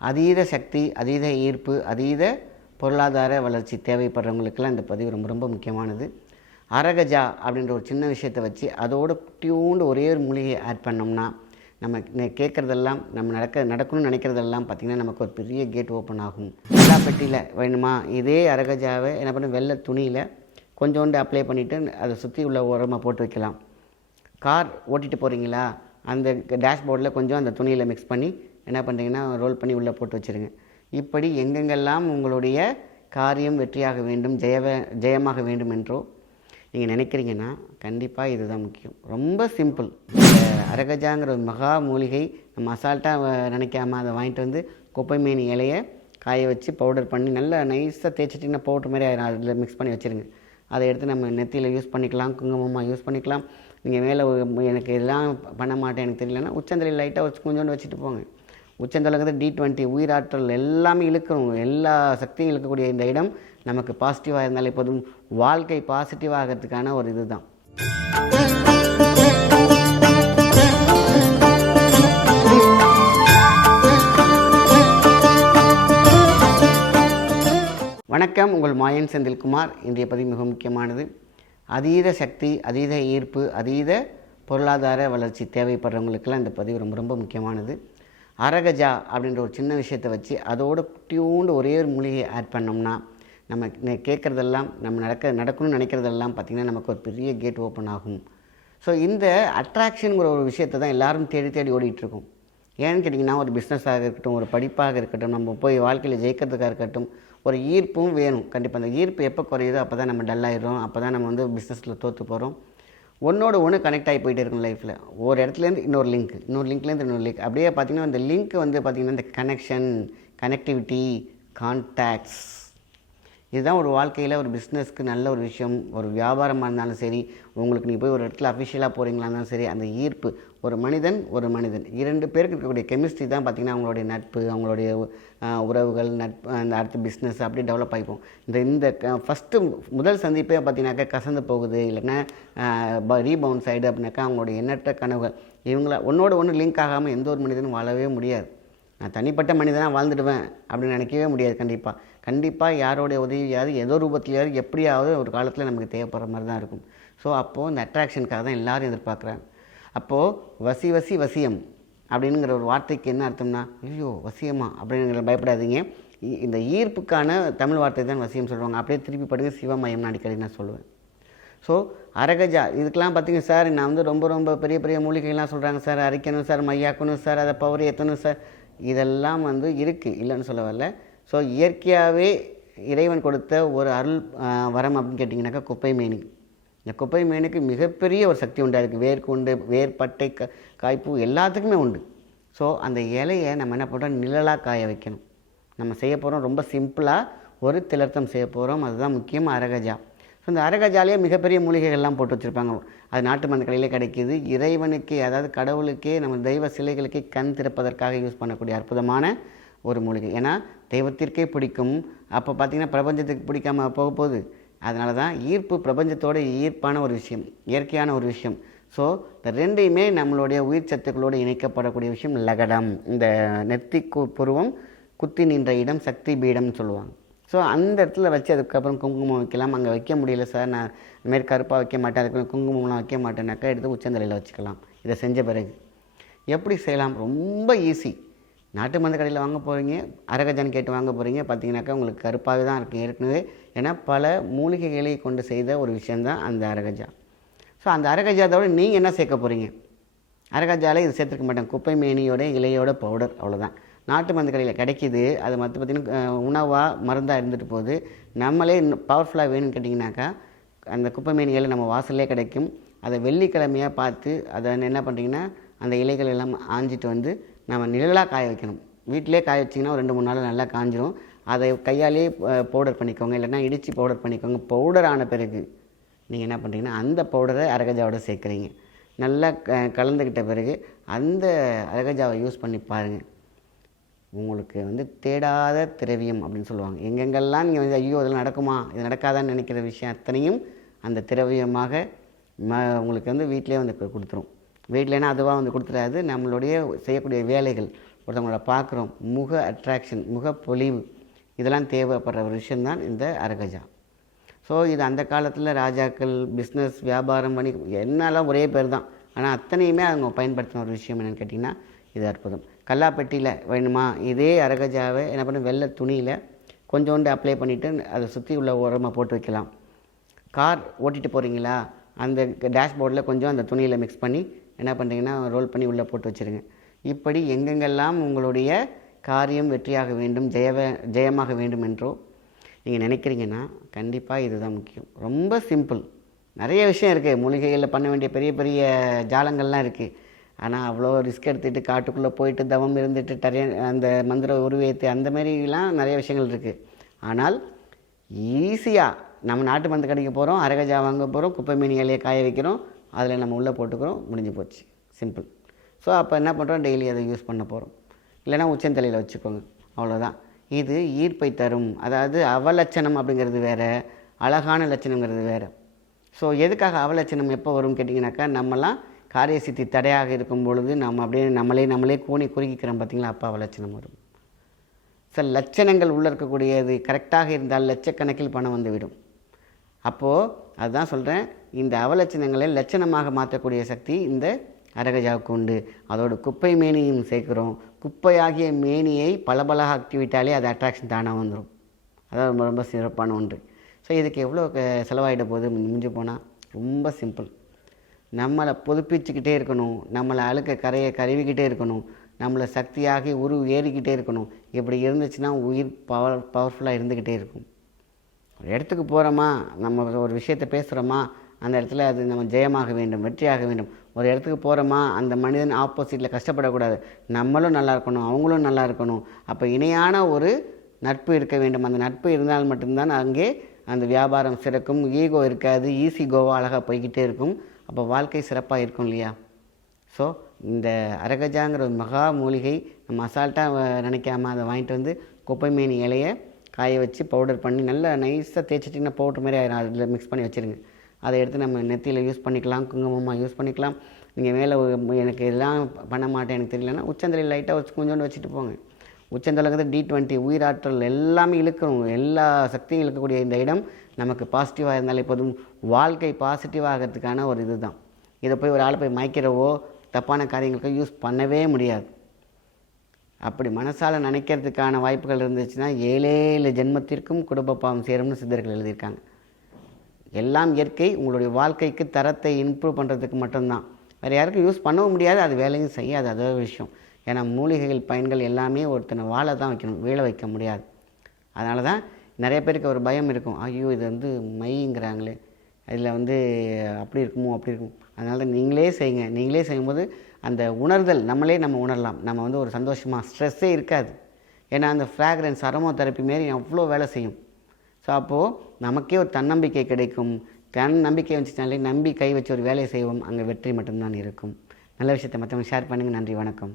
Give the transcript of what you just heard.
அதீத சக்தி அதீத ஈர்ப்பு அதீத பொருளாதார வளர்ச்சி தேவைப்படுறவங்களுக்கெல்லாம் இந்த பதிவு ரொம்ப ரொம்ப முக்கியமானது. அரகஜா அப்படின்ற ஒரு சின்ன விஷயத்தை வச்சு அதோட டியூண்டு ஒரே ஒரு மூலிகையை ஆட் பண்ணோம்னா நம்ம கேட்குறதெல்லாம் நம்ம நடக்க நடக்கணும்னு நினைக்கிறதெல்லாம் பார்த்திங்கன்னா நமக்கு ஒரு பெரிய கேட் ஓப்பன் ஆகும். எல்லா பெட்டியில் வேணுமா? இதே அரகஜாவை என்ன பண்ண வெள்ளை துணியில் கொஞ்சோண்டு அப்ளை பண்ணிவிட்டு அதை சுற்றி உள்ள உரமாக போட்டு வைக்கலாம். கார் ஓட்டிகிட்டு போகிறீங்களா அந்த டேஷ்போர்டில் கொஞ்சம் அந்த துணியில் மிக்ஸ் பண்ணி என்ன பண்ணுறீங்கன்னா ரோல் பண்ணி உள்ளே போட்டு வச்சுருங்க. இப்படி எங்கெங்கெல்லாம் உங்களுடைய காரியம் வெற்றியாக வேண்டும் ஜெயவ ஜெயமாக வேண்டும் என்றோ நீங்கள் நினைக்கிறீங்கன்னா கண்டிப்பாக இதுதான் முக்கியம். ரொம்ப சிம்பிள். அரகஜாங்கிற ஒரு மகா மூலிகை நம்ம அசால்ட்டாக நினைக்காம அதை வாங்கிட்டு வந்து குப்பை மீன் இலையை காய வச்சு பவுடர் பண்ணி நல்லா நைஸாக தேய்ச்சிட்டிங்கன்னா பவுடர் மாதிரி அதில் மிக்ஸ் பண்ணி வச்சுருங்க. அதை எடுத்து நம்ம நெத்தியில் யூஸ் பண்ணிக்கலாம் குங்குமமாக யூஸ் பண்ணிக்கலாம். நீங்கள் மேலே எனக்கு இதெல்லாம் பண்ண மாட்டேன் எனக்கு தெரியலன்னா உச்சந்தலையில் லைட்டாக வச்சு கொஞ்சோண்டு வச்சுட்டு போங்க. உச்சந்தலைங்கிறது டி டுவெண்ட்டி உயிராற்றல் எல்லாமே இழுக்கணும் எல்லா சக்தியும் இழுக்கக்கூடிய இந்த இடம் நமக்கு பாசிட்டிவாக இருந்தாலே போதும். வாழ்க்கை பாசிட்டிவ் ஆகிறதுக்கான ஒரு இதுதான். வணக்கம். உங்கள் மாயன் செந்தில்குமார். இன்றைய பதிவு மிக முக்கியமானது. அதீத சக்தி அதீத ஈர்ப்பு அதீத பொருளாதார வளர்ச்சி தேவைப்படுறவங்களுக்கெல்லாம் இந்த பதிவு ரொம்ப ரொம்ப முக்கியமானது. அரகஜா அப்படின்ற ஒரு சின்ன விஷயத்தை வச்சு அதோட குட்டியூண்டு ஒரே ஒரு மூலிகையை ஆட் பண்ணோம்னா நம்ம கேட்குறதெல்லாம் நம்ம நடக்க நடக்கணும்னு நினைக்கிறதெல்லாம் பார்த்திங்கன்னா நமக்கு ஒரு பெரிய கேட் ஓப்பன் ஆகும். ஸோ இந்த அட்ராக்ஷனுங்கிற ஒரு விஷயத்தை தான் எல்லாரும் தேடி தேடி ஓடிட்டுருக்கோம் ஏன்னு கேட்டிங்கன்னா ஒரு பிஸ்னஸாக இருக்கட்டும் ஒரு படிப்பாக இருக்கட்டும் நம்ம போய் வாழ்க்கையில் ஜெயிக்கிறதுக்காக இருக்கட்டும் ஒரு ஈர்ப்பும் வேணும். கண்டிப்பாக அந்த ஈர்ப்பு எப்போ குறையுதோ அப்போ தான் நம்ம டல்லாயிடும் அப்போ தான் நம்ம வந்து பிஸ்னஸில் தோற்று போகிறோம் ஒன்றோட ஒன்று கனெக்ட் ஆகி போயிட்டு இருக்கும் லைஃப்பில் ஒரு இடத்துலேருந்து இன்னொரு லிங்க் இன்னொரு லிங்க்லேருந்து இன்னொரு லிங்க் அப்படியே பார்த்தீங்கன்னா இந்த லிங்க் வந்து பார்த்திங்கன்னா இந்த கனெக்ஷன் கனெக்டிவிட்டி கான்டாக்ட்ஸ் இதுதான் ஒரு வாழ்க்கையில் ஒரு பிஸ்னஸ்க்கு நல்ல ஒரு விஷயம் ஒரு வியாபாரமாக இருந்தாலும் சரி உங்களுக்கு நீங்கள் போய் ஒரு இடத்துல அஃபிஷியலாக போகிறீங்களா இருந்தாலும் சரி அந்த ஈர்ப்பு ஒரு மனிதன் ஒரு மனிதன். இரண்டு பேருக்கு இருக்கக்கூடிய கெமிஸ்ட்ரி தான் பார்த்திங்கன்னா அவங்களுடைய நட்பு அவங்களுடைய உறவுகள் நட்பு அந்த அடுத்த பிஸ்னஸ் அப்படி டெவலப் ஆகிப்போம். இந்த இந்த ஃபஸ்ட்டு முதல் சந்திப்பே பார்த்தீங்கன்னாக்கா கசந்து போகுது இல்லைன்னா ரீபவுன்ஸ் சைடு அப்படின்னாக்கா அவங்களுடைய எண்ணற்ற கனவுகள். இவங்கள ஒன்றோட ஒன்று லிங்க் ஆகாமல் எந்த ஒரு மனிதனும் வாழவே முடியாது. நான் தனிப்பட்ட மனிதனாக வாழ்ந்துடுவேன் அப்படின்னு நினைக்கவே முடியாது கண்டிப்பாக கண்டிப்பாக யாரோடைய உதவியாவது ஏதோ ரூபத்திலையாவது எப்படியாவது ஒரு காலத்தில் நமக்கு தேவைப்படுற மாதிரி தான் இருக்கும். ஸோ அப்போது இந்த அட்ராக்ஷனுக்காக தான் எல்லோரும் எதிர்பார்க்குறாங்க. அப்போது வசி வசி வசியம் அப்படிங்கிற ஒரு வார்த்தைக்கு என்ன அர்த்தம்னா ஐயோ வசியமா அப்படிங்கிற பயப்படாதீங்க. இ- இந்த ஈர்ப்புக்கான தமிழ் வார்த்தை தான் வசியம் சொல்லுவாங்க. அப்படியே திருப்பி படுங்க சிவமயம்னு அடிக்கடி நான் சொல்லுவேன். ஸோ அரகஜா இதுக்கெல்லாம் பார்த்திங்க சார் நான் வந்து ரொம்ப ரொம்ப பெரிய பெரிய மூலிகைகள்லாம் சொல்கிறாங்க சார். அரைக்கணும் சார் மையாக்கணும் சார் அதை பவர் ஏற்றணும் சார். இதெல்லாம் வந்து இருக்குது இல்லைன்னு சொல்ல வரல ஸோ இயற்கையாகவே இறைவன் கொடுத்த ஒரு அருள் வரம் அப்படின்னு கேட்டிங்கனாக்கா குப்பை மேனி. இந்த குப்பை மேனுக்கு மிகப்பெரிய ஒரு சக்தி உண்டு அதுக்கு வேர்க்கு உண்டு வேர் பட்டை க காய்ப்பு எல்லாத்துக்குமே உண்டு. ஸோ அந்த இலையை நம்ம என்ன பண்ணுறோம் நிழலாக காய வைக்கணும். நம்ம செய்ய போகிறோம் ரொம்ப சிம்பிளாக ஒரு திலர்த்தம் செய்ய போகிறோம் அதுதான் முக்கியம் அரகஜா. ஸோ இந்த அரகஜாலேயே மிகப்பெரிய மூலிகைகள்லாம் போட்டு வச்சுருப்பாங்க. அது நாட்டு மருந்து கடையில் கிடைக்கிது. இறைவனுக்கே அதாவது கடவுளுக்கே நம்ம தெய்வ சிலைகளுக்கே கண் திறப்பதற்காக யூஸ் பண்ணக்கூடிய அற்புதமான ஒரு மூலிகை. ஏன்னா தெய்வத்திற்கே பிடிக்கும். அப்போ பார்த்தீங்கன்னா பிரபஞ்சத்துக்கு பிடிக்காமல் போக போகுது. அதனால தான் ஈர்ப்பு பிரபஞ்சத்தோட ஈர்ப்பான ஒரு விஷயம் இயற்கையான ஒரு விஷயம். ஸோ இந்த ரெண்டையுமே நம்மளுடைய உயிர் சத்துக்களோடு இணைக்கப்படக்கூடிய விஷயம் லகடம். இந்த நெத்தி கு- புருவம் குத்தி நின்ற இடம் சக்தி பீடம்னு சொல்லுவாங்க. ஸோ அந்த இடத்துல வச்சு அதுக்கப்புறம் குங்குமம் வைக்கலாம். அங்கே வைக்க முடியல சார் நான் இதுமாரி கருப்பாக வைக்க மாட்டேன். அதுக்கப்புறம் குங்குமம்லாம் வைக்க மாட்டேனாக்கா எடுத்து உச்சந்தலையில் வச்சுக்கலாம். இதை செஞ்ச பிறகு. எப்படி செய்யலாம்? ரொம்ப ஈஸி நாட்டு மருந்து கடையில் வாங்க போகிறீங்க அரகஜன் கேட்டு வாங்க போகிறீங்க பார்த்தீங்கன்னாக்கா உங்களுக்கு கருப்பாகவே தான் இருக்கும் ஏற்கனவே. ஏன்னா பல மூலிகைகளை கொண்டு செய்த ஒரு விஷயந்தான் அந்த அரகஜா. ஸோ அந்த அரகஜாதோடு நீங்கள் என்ன சேர்க்க போகிறீங்க அரகஜால இது சேர்த்துருக்க மாட்டேன். குப்பை மேனியோட இலையோட பவுடர் அவ்வளோதான் நாட்டு மருந்து கடையில் கிடைக்கிது. அது மற்ற பார்த்திங்கன்னா உணவாக மருந்தாக இருந்துட்டு போகுது. நம்மளே பவர்ஃபுல்லாக வேணும்னு கேட்டிங்கனாக்கா அந்த குப்பை மேனி இலை நம்ம வாசல்லே கிடைக்கும். அதை வெள்ளிக்கிழமையாக பார்த்து அதை என்ன பண்ணுறீங்கன்னா அந்த இலைகள் எல்லாம் ஆஞ்சிட்டு வந்து நம்ம நிழலாக காய வைக்கணும். வீட்டிலே காய வச்சிங்கன்னா ஒரு ரெண்டு மூணு நாள் நல்லா காஞ்சிரும். அதை கையாலே பவுடர் பண்ணிக்கோங்க. இல்லைன்னா இடித்து பவுடர் பண்ணிக்கோங்க. பவுடர் ஆன பிறகு நீங்கள் என்ன பண்ணுறீங்கன்னா அந்த பவுடரை அரகஜாவோட சேர்க்குறீங்க. நல்லா க கலந்துக்கிட்ட பிறகு அந்த அரகஜாவை யூஸ் பண்ணி பாருங்கள் உங்களுக்கு வந்து தேடாத திரவியம் அப்படின்னு சொல்லுவாங்க. எங்கெங்கெல்லாம் நீங்கள் வந்து ஐயோ இதெல்லாம் நடக்குமா? இது நடக்காதான்னு நினைக்கிற விஷயம் அத்தனையும் அந்த திரவியமாக ம உங்களுக்கு வந்து வீட்டிலே வந்து கொடுத்துரும். வீட்டிலனா அதுவாக வந்து கொடுத்துடாது நம்மளுடைய செய்யக்கூடிய வேலைகள் ஒருத்தவங்களோட பார்க்குறோம். முக அட்ராக்ஷன் முக பொலிவு இதெல்லாம் தேவைப்படுற ஒரு விஷயந்தான் இந்த அரகஜா. ஸோ இது அந்த காலத்தில் ராஜாக்கள் பிஸ்னஸ் வியாபாரம் பண்ணி என்னெல்லாம் ஒரே பேர் தான் ஆனால் அத்தனையுமே அவங்க பயன்படுத்தின ஒரு விஷயம் என்னென்னு கேட்டிங்கன்னா இது அற்புதம். கல்லாப்பெட்டியில் வேணுமா? இதே அரகஜாவை என்ன பண்ண வெள்ளை துணியில் கொஞ்சோண்டு அப்ளை பண்ணிவிட்டு அதை சுற்றி உள்ள உரமாக போட்டு வைக்கலாம். கார் ஓட்டிகிட்டு போகிறீங்களா அந்த டேஷ்போர்டில் கொஞ்சம் அந்த துணியில் மிக்ஸ் பண்ணி என்ன பண்ணுறீங்கன்னா ரோல் பண்ணி உள்ளே போட்டு வச்சுருங்க. இப்படி எங்கெங்கெல்லாம் உங்களுடைய காரியம் வெற்றியாக வேண்டும் ஜெயவ ஜெயமாக வேண்டும் என்றோ நீங்கள் நினைக்கிறீங்கன்னா கண்டிப்பாக இதுதான் முக்கியம். ரொம்ப சிம்பிள் நிறைய விஷயம் இருக்குது மூலிகைகளில் பண்ண வேண்டிய பெரிய பெரிய ஜாலங்கள்லாம் இருக்குது ஆனால் அவ்வளோ ரிஸ்க் எடுத்துகிட்டு காட்டுக்குள்ளே போயிட்டு தவம் இருந்துட்டு நிறைய அந்த மந்திர உருவேத்து அந்த மாதிரிலாம் நிறைய விஷயங்கள் இருக்குது ஆனால் ஈஸியாக நம்ம நாட்டு மருந்து கடைக்கு போகிறோம் அரகஜா வாங்க போகிறோம் குப்பை மீன் இலையை காய வைக்கிறோம் அதில் நம்ம உள்ளே போட்டுக்கிறோம் முடிஞ்சு போச்சு. சிம்பிள் ஸோ அப்போ என்ன பண்ணுறோம் டெய்லி அதை யூஸ் பண்ண போகிறோம் இல்லைன்னா உச்சந்தலையில் வச்சுக்கோங்க. அவ்வளோதான் இது ஈர்ப்பை தரும். அதாவது அவலட்சணம் அப்படிங்கிறது வேறு அழகான லட்சணங்கிறது வேறு. ஸோ எதுக்காக அவலட்சணம் எப்போ வரும் கேட்டிங்கனாக்கா நம்மலாம் காரிய சித்தி தடையாக இருக்கும் பொழுது நம்ம அப்படியே நம்மளே நம்மளே கூணி குறுக்கிக்கிறோம் பார்த்தீங்களா அப்போ அவலட்சணம் வரும். சில லட்சணங்கள் உள்ளே இருக்கக்கூடியது கரெக்டாக இருந்தால் லட்சக்கணக்கில் பணம் வந்துவிடும் அப்போது அதுதான் சொல்கிறேன் இந்த அவலட்சணங்களை லட்சணமாக மாற்றக்கூடிய சக்தி இந்த அரகஜாவுக்கு உண்டு. அதோட குப்பை மேனியும் சேர்க்குறோம். குப்பையாகிய மேனியை பளபள ஆக்டிவிட்டாலே அது அட்ராக்ஷன் தானாக வந்துடும் அதான் ரொம்ப ரொம்ப சிறப்பான ஒன்று. ஸோ இதுக்கு எவ்வளோ க- போது போகுது? போனால் ரொம்ப சிம்பிள் நம்மளை புதுப்பிச்சுக்கிட்டே இருக்கணும். நம்மளை அழுக்க கரையை கருவிக்கிட்டே இருக்கணும். நம்மளை சக்தியாகி உரு ஏறிக்கிட்டே இருக்கணும். இப்படி இருந்துச்சுன்னா உயிர் பவர் பவர்ஃபுல்லாக இருந்துக்கிட்டே இருக்கும். ஒரு இடத்துக்கு போகிறோமா நம்ம ஒரு விஷயத்தை பேசுகிறோமா அந்த இடத்துல அது நம்ம ஜெயமாக வேண்டும் வெற்றியாக வேண்டும். ஒரு இடத்துக்கு போகிறோமா அந்த மனிதன் ஆப்போசிட்டில் கஷ்டப்படக்கூடாது. நம்மளும் நல்லா இருக்கணும் அவங்களும் நல்லா இருக்கணும். அப்போ இணையான ஒரு நட்பு இருக்க வேண்டும். அந்த நட்பு இருந்தால் மட்டும்தான் அங்கே அந்த வியாபாரம் சிறக்கும். ஈகோ இருக்காது ஈஸி கோவா அழகாக போய்கிட்டே இருக்கும். அப்போ வாழ்க்கை சிறப்பாக இருக்கும் இல்லையா? ஸோ இந்த அரகஜாங்கிற ஒரு மகா மூலிகை நம்ம அசால்ட்டாக நினைக்காம அதை வாங்கிட்டு வந்து குப்பைமேனி இலையை காய வச்சு பவுடர் பண்ணி நல்லா நைஸாக தேய்ச்சிட்டிங்கன்னா பவுடர் மாதிரி ஆயிரும். அதில் மிக்ஸ் பண்ணி வச்சுருங்க. அதை எடுத்து நம்ம நெத்தியில் யூஸ் பண்ணிக்கலாம் குங்குமமாக யூஸ் பண்ணிக்கலாம். நீங்கள் மேலே எனக்கு இதெல்லாம் பண்ண மாட்டேன் எனக்கு தெரியலன்னா உச்சந்தலையில் லைட்டாக வச்சு கொஞ்சோண்டு வச்சுட்டு போங்க. உச்சந்தலைங்கிறது டி டுவெண்ட்டி உயிராற்றல் எல்லாமே இழுக்கிறோம் எல்லா சக்தியும் இழுக்கக்கூடிய இந்த இடம் நமக்கு பாசிட்டிவாக இருந்தாலே போதும். வாழ்க்கை பாசிட்டிவ் ஆகிறதுக்கான ஒரு இதுதான். இதை போய் ஒரு ஆளை போய் மயக்கிறவோ தப்பான காரியங்களுக்கு யூஸ் பண்ணவே முடியாது. அப்படி மனசால் நினைக்கிறதுக்கான வாய்ப்புகள் இருந்துச்சுன்னா ஏழேழு ஜென்மத்திற்கும் குடும்ப பாவம் சேரும்னு சித்தர்கள் எழுதியிருக்காங்க. எல்லாம் இயற்கை உங்களுடைய வாழ்க்கைக்கு தரத்தை இம்ப்ரூவ் பண்ணுறதுக்கு மட்டும்தான். வேறு யாருக்கும் யூஸ் பண்ணவும் முடியாது அது வேலையும் செய்யாது அதே விஷயம். ஏன்னா மூலிகைகள் பயன்கள் எல்லாமே ஒருத்தனை வாழை தான் வைக்கணும் வீழ வைக்க முடியாது. அதனால தான் நிறைய பேருக்கு ஒரு பயம் இருக்கும். ஐயோ இது வந்து மைங்கிறாங்களே அதில் வந்து அப்படி இருக்குமோ அப்படி இருக்கும். அதனால தான் நீங்களே செய்யுங்க. நீங்களே செய்யும்போது அந்த உணர்தல் நம்மளே நம்ம உணரலாம். நம்ம வந்து ஒரு சந்தோஷமாக ஸ்ட்ரெஸ்ஸே இருக்காது. ஏன்னா அந்த ஃப்ராக்ரன்ஸ் அரமோ தெரப்பி மாரி அவ்வளோ வேலை செய்யும். ஸோ அப்போது நமக்கே ஒரு தன்னம்பிக்கை கிடைக்கும். தன் நம்பிக்கை வச்சுட்டாலே நம்பி கை வச்சு ஒரு வேலையை செய்வோம். அங்கே வெற்றி மட்டும்தான் இருக்கும். நல்ல விஷயத்தை மற்றவங்க ஷேர் பண்ணுங்கள் நன்றி வணக்கம்.